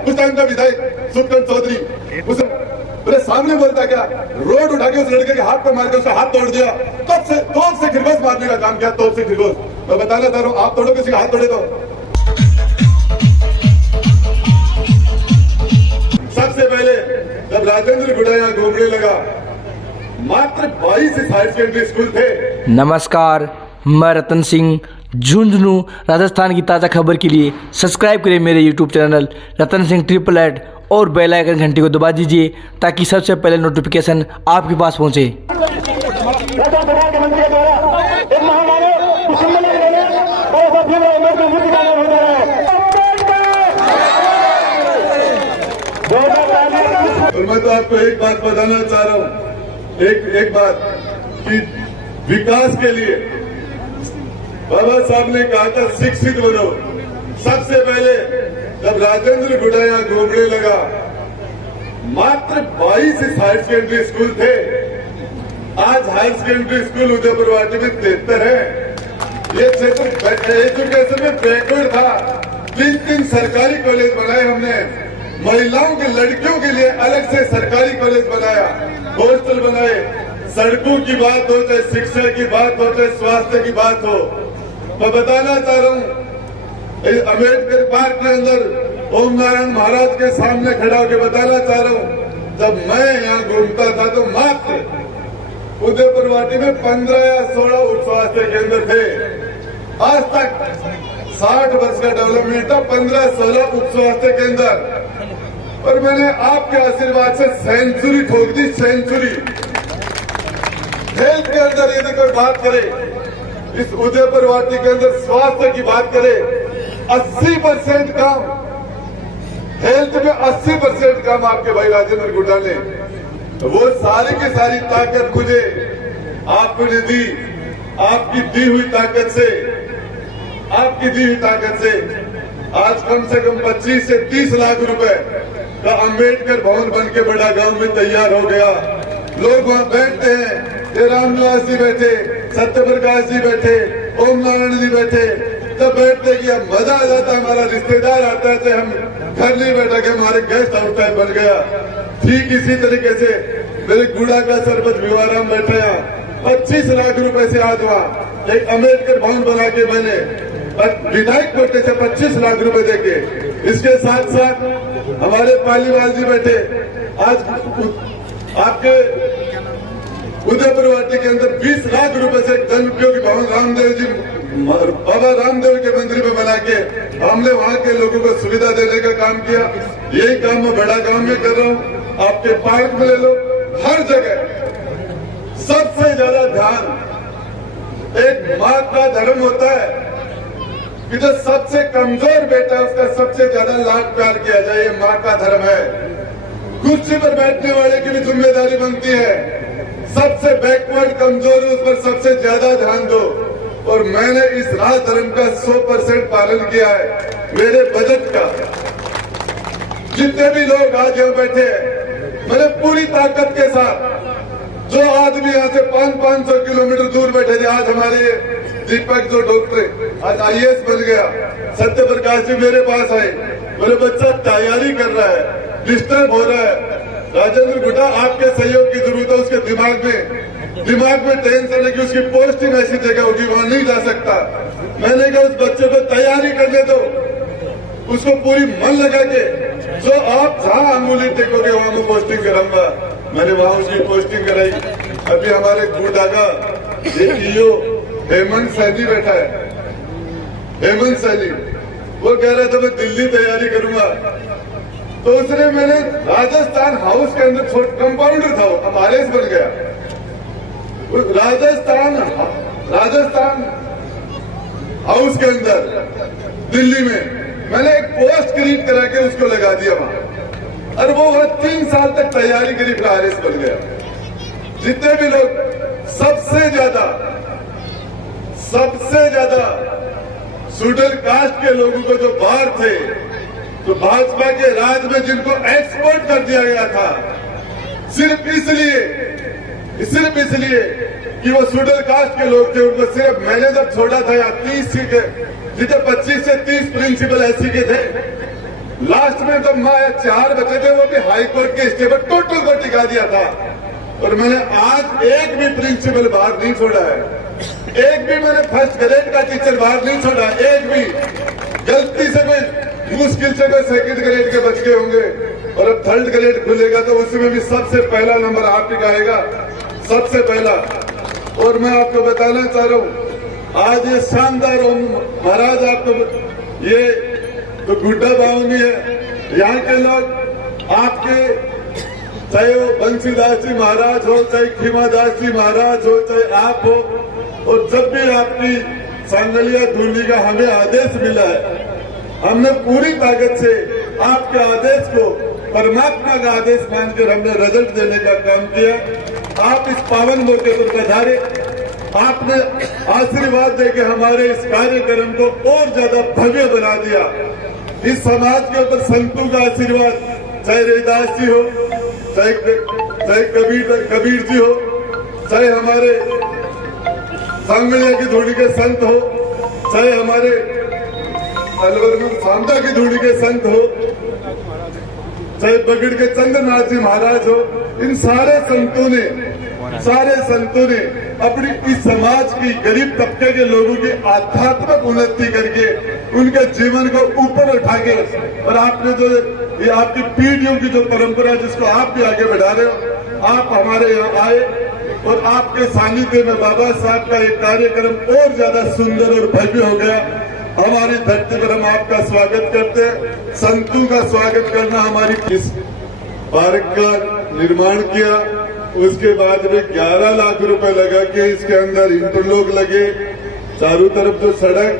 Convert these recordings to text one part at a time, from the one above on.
उस टाइम का विधायक सुखकंठ चौधरी उस मेरे सामने बोलता क्या, रोड उठा के उस लड़के के हाथ पे मार के उसका हाथ तोड़ दिया, तोप से खरगोश मारने का काम किया, तोप से खरगोश। मैं बताना चाह रहा हूँ, आप तोड़ो किसी का हाथ तोड़े तो। सबसे पहले जब राजेंद्र गुड़ा यहाँ घूमने लगा, मात्र 22 हायर सेकेंडरी स्कूल थे। नमस्कार, मैं रतन सिंह। झुंझुनू राजस्थान की ताज़ा खबर के लिए सब्सक्राइब करें मेरे यूट्यूब चैनल रतन सिंह 888 और बेल आइकन घंटी को दबा दीजिए ताकि सबसे पहले नोटिफिकेशन आपके पास पहुंचे। और मैं तो आपको एक बात बताना चाह रहा हूँ, एक बात कि विकास के लिए बाबा साहब ने कहा था शिक्षित बनो। सबसे पहले जब राजेंद्र गुड़ा यहाँ घूमने लगा, मात्र 22 हायर सेकेंडरी स्कूल थे। आज हायर सेकेंडरी स्कूल उदयपुर वाटी में 73 है। ये क्षेत्र एजुकेशन में बैकवर्ड था। 3 सरकारी कॉलेज बनाए हमने, महिलाओं के लड़कियों के लिए अलग से सरकारी कॉलेज बनाया, हॉस्टल बनाए। सड़कों की बात हो, चाहे शिक्षा की बात हो, चाहे स्वास्थ्य की बात हो। मैं बताना चाह रहा हूँ, अम्बेडकर पार्क के अंदर ओम नारायण महाराज के सामने खड़ा होकर बताना चाह रहा हूँ, जब मैं यहाँ घूमता था तो मात्र उदयपुर वाटी में 15 या 16 उप स्वास्थ्य केंद्र थे। आज तक 60 वर्ष का डेवलपमेंट था, 15-16 उप स्वास्थ्य केंद्र। और मैंने आपके आशीर्वाद से सेंचुरी ठोक दी, सेंचुरी। हेल्थ के अंदर यदि कोई बात करे, इस उदयपुर वाटी के अंदर स्वास्थ्य की बात करे, 80% काम हेल्थ में, 80% काम आपके भाई राजेंद्र गुड़ा ने। वो सारी की सारी ताकत मुझे आपको ने दी, आपकी दी हुई ताकत से, आपकी दी हुई ताकत से आज कम से कम 25 से 30 लाख रुपए का अम्बेडकर भवन बन के बड़ा गांव में तैयार हो गया। लोग वहां बैठते हैं, राम निवास जी बैठे, सत्य प्रकाश जी बैठे, ओम नारायण जी बैठे, तब बैठते कि अब मजा आ जाता है। हमारा रिश्तेदार आता है तो हम घर नहीं बैठा के हमारे गेस्ट हाउस टाइप बन गया। ठीक इसी तरीके से मेरे गुड़ा का सरपंच विवाराम बैठे यहाँ 25 लाख रुपए से आज वहाँ एक अम्बेडकर भवन बना के मैंने विधायक कोटे से 25 लाख रुपए देके। इसके साथ साथ हमारे पालीवाल जी बैठे, आज आपके उदयपुर वाटी के अंदर 20 लाख रुपए से जन उपयोगी भवन रामदेव जी, बाबा रामदेव के मंदिर में बना के हमने वहां के लोगों को सुविधा देने का काम किया। यही काम मैं बड़ा गांव में कर रहा हूँ। आपके पार्क में ले लो, हर जगह सबसे ज्यादा ध्यान एक माँ का धर्म होता है कि जो सबसे कमजोर बेटा है उसका सबसे ज्यादा लाड प्यार किया जाए। ये माँ का धर्म है। कुर्सी पर बैठने वाले की भी जिम्मेदारी बनती है, सबसे बैकवर्ड कमजोर है उस पर सबसे ज्यादा ध्यान दो। और मैंने इस राज धर्म का 100% पालन किया है। मेरे बजट का जितने भी लोग आज यहाँ बैठे हैं, मैंने पूरी ताकत के साथ, जो आदमी यहाँ से 500 किलोमीटर दूर बैठे थे, आज हमारे दीपक जो डॉक्टर आज IAS बन गया, सत्य प्रकाश जी मेरे पास आए, मेरे बच्चा तैयारी कर रहा है, डिस्टर्ब हो रहा है। राजेंद्र गुड़ा आपके सहयोग की जरूरत है। उसके दिमाग में टेंशन है कि उसकी पोस्टिंग ऐसी जगह होगी वहां नहीं जा सकता। मैंने कहा उस बच्चे को तैयारी करने दो, उसको पूरी मन लगा के जो आप जहां अंगुली टेकोगे वहां मैं पोस्टिंग कराऊंगा। मैंने वहां उसकी पोस्टिंग कराई। अभी हमारे गुड़ा का EO हेमंत सैनी बैठा है, हेमंत सैनी, वो कह रहा था मैं दिल्ली तैयारी करूंगा, तो उसने मैंने राजस्थान हाउस के अंदर छोटा कंपाउंडर था, अब RS बन गया। राजस्थान हाउस के अंदर दिल्ली में मैंने एक पोस्ट क्रिएट करा के उसको लगा दिया वहां, और वो 3 साल तक तैयारी करी, फिर RS बन गया। जितने भी लोग सबसे ज्यादा शेड्यूल कास्ट के लोगों को जो बाहर थे, तो भाजपा के राज में जिनको एक्सपोर्ट कर दिया गया था, सिर्फ इसलिए कि वो शेड्यूल कास्ट के लोग थे, उनको सिर्फ मैंने जब छोड़ा था यहाँ 30 सीटें, जितने 25 से 30 प्रिंसिपल SC के थे, लास्ट में तो मैं 4 बचे थे, वो भी हाई कोर्ट के स्टे पर टोटल को टिका दिया था। और मैंने आज एक भी प्रिंसिपल बाहर नहीं छोड़ा है, एक भी मैंने फर्स्ट ग्रेड का टीचर बाहर नहीं छोड़ा, एक भी। गलती से कोई मुश्किल से कोई सेकंड ग्रेड के बच गए होंगे, और अब थर्ड ग्रेड खुलेगा तो उसमें भी सबसे पहला नंबर आप ही का आएगा, सबसे पहला। और मैं आपको बताना चाह रहा हूं, आज ये शानदार महाराज, आपको ये तो गुड्डा बावनी है, यहाँ के लोग आपके, चाहे वो बंसीदास जी महाराज हो, चाहे खीमादास जी महाराज हो, चाहे आप हो, और जब भी आपकी सांगलिया धूलने का हमें आदेश मिला है, हमने पूरी ताकत से आपके आदेश को परमात्मा का आदेश मानकर हमने रिजल्ट देने का काम किया। आप इस पावन मौके पर पधारे, आपने आशीर्वाद देके हमारे इस कार्यक्रम को और ज्यादा भव्य बना दिया। इस समाज के ऊपर संतों का आशीर्वाद, चाहे रविदास जी हो, चाहे कबीर जी हो, चाहे हमारे सांगलिया की धूड़ी के संत हो, चाहे हमारे अलवर में सामदा की धूड़ी के संत हो, चाहे बगड़ के चंद्रनाथ जी महाराज हो, इन सारे संतों ने अपनी इस समाज की गरीब तबके के लोगों की आध्यात्मिक उन्नति करके उनके जीवन को ऊपर उठा के, और आपने जो ये आपकी पीढ़ियों की जो परंपरा जिसको आप भी आगे बढ़ा रहे हो, आप हमारे यहाँ आए और आपके सानिध्य में बाबा साहब का एक कार्यक्रम और ज्यादा सुंदर और भव्य हो गया। हमारी धरती पर हम आपका स्वागत करते हैं। संतों का स्वागत करना हमारी, इस पार्क का निर्माण किया, उसके बाद में 11 लाख रुपए लगा के इसके अंदर इंटरलॉक लगे, चारों तरफ जो सड़क।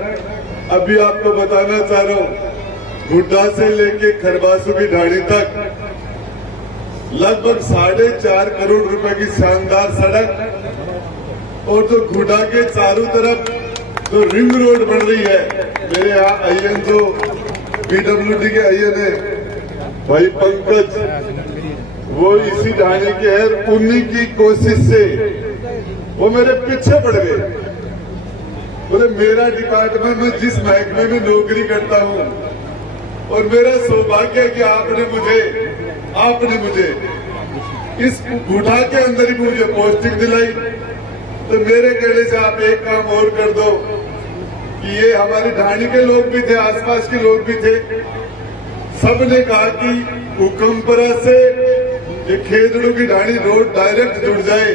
अभी आपको बताना चाह रहा हूँ, गुड्डा से लेके खरबासू की ढाणी तक लगभग 4.5 करोड़ रुपए की शानदार सड़क, और जो गुड्डा के चारों तरफ जो रिंग रोड बन रही है, मेरे यहाँ आईएन जो पीडब्ल्यूडी के आईएन है भाई पंकज, वो इसी ढाणी के है, उन्हीं की कोशिश से वो मेरे पीछे पड़ गए। बोले मेरा डिपार्टमेंट में जिस महकमे में नौकरी करता हूँ, और मेरा सौभाग्य है कि आपने मुझे इस गुठा के अंदर ही मुझे पोस्टिंग दिलाई। तो मेरे कहने से आप एक काम और कर दो कि ये हमारी ढाणी के लोग भी थे, आसपास के लोग भी थे, सबने कहा कि हुकमपरा से ये खेदड़ू की ढाणी रोड डायरेक्ट जुड़ जाए,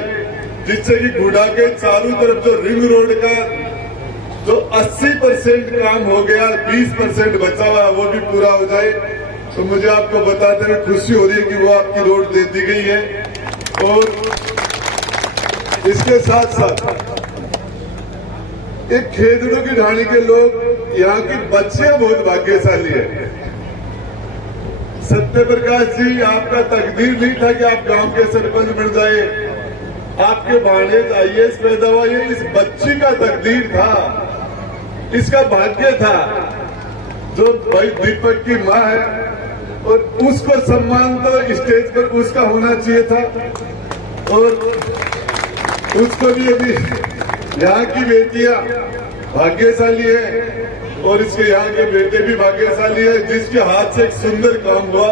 जिससे कि गुडा के चारों तरफ जो रिंग रोड का जो 80% काम हो गया, 20% बचा हुआ वो भी पूरा हो जाए। तो मुझे आपको बताते हुए खुशी हो रही है कि वो आपकी रोड दे दी गई है। और इसके साथ साथ एक खेदड़ू की ढाणी के लोग, यहाँ की बच्चियां बहुत भाग्यशाली है। सत्य प्रकाश जी, आपका तकदीर नहीं था कि आप गांव के सरपंच बन जाए, आपके भाणेज आईएएस पैदा हुआ, ये इस बच्ची का तकदीर था, इसका भाग्य था, जो भाई दीपक की माँ है, और उसको सम्मान तो स्टेज पर उसका होना चाहिए था। और उसको भी अभी यहाँ की बेटियां भाग्यशाली है, और इसके यहाँ के बेटे भी भाग्यशाली है, जिसके हाथ से एक सुंदर काम हुआ।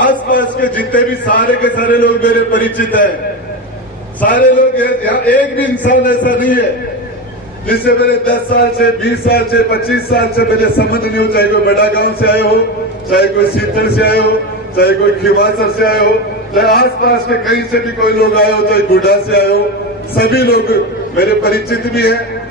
आसपास के जितने भी सारे के सारे लोग मेरे परिचित हैं, सारे लोग यहाँ, एक भी इंसान ऐसा नहीं है जिससे मेरे 10 साल से, 20 साल से, 25 साल से पहले संबंध नहीं हो, चाहे कोई बड़ा गांव से आए हो, चाहे कोई सीतर से आए हो, चाहे कोई खिवासर से आए हो, चाहे आसपास के कहीं से भी कोई लोग आए हो, चाहे गुड्डा से आए हो, सभी लोग मेरे परिचित भी हैं।